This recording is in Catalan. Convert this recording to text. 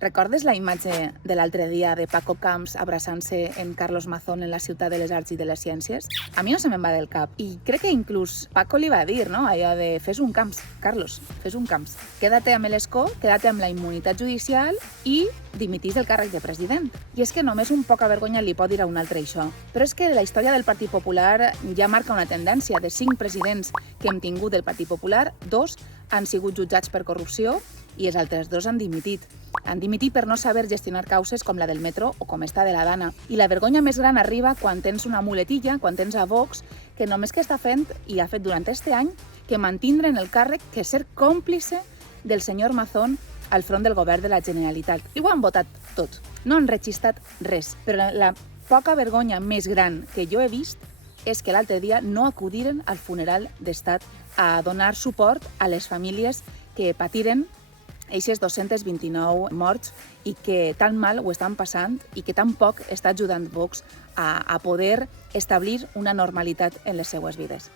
Recordes la imatge de l'altre dia de Paco Camps abraçant-se en Carlos Mazón en la ciutat de les arts i de les ciències? A mi no se me'n va del cap. I crec que inclús Paco li va dir, no?, allò de fes un Camps, Carlos, fes un Camps. Quédate amb l'escó, quédate amb la immunitat judicial i dimitís del càrrec de president. I és que només un poca vergonya li pot dir a un altre això. Però és que la història del Partit Popular ja marca una tendència. De 5 presidents que hem tingut del Partit Popular, 2 han sigut jutjats per corrupció i els altres 2 han dimitit. Han dimitit per no saber gestionar causes com la del metro o com esta de la Dana. I la vergonya més gran arriba quan tens una muletilla, quan tens a Vox, que només que està fent, i ha fet durant este any, que mantindre en el càrrec que ser còmplice del senyor Mazón al front del govern de la Generalitat. I ho han votat tot. No han registrat res. Però la poca vergonya més gran que jo he vist és que l'altre dia no acudiren al funeral d'estat a donar suport a les famílies que patiren aquestes 229 morts i que tan mal ho estan passant i que tan poc està ajudant Vox a poder establir una normalitat en les seues vides.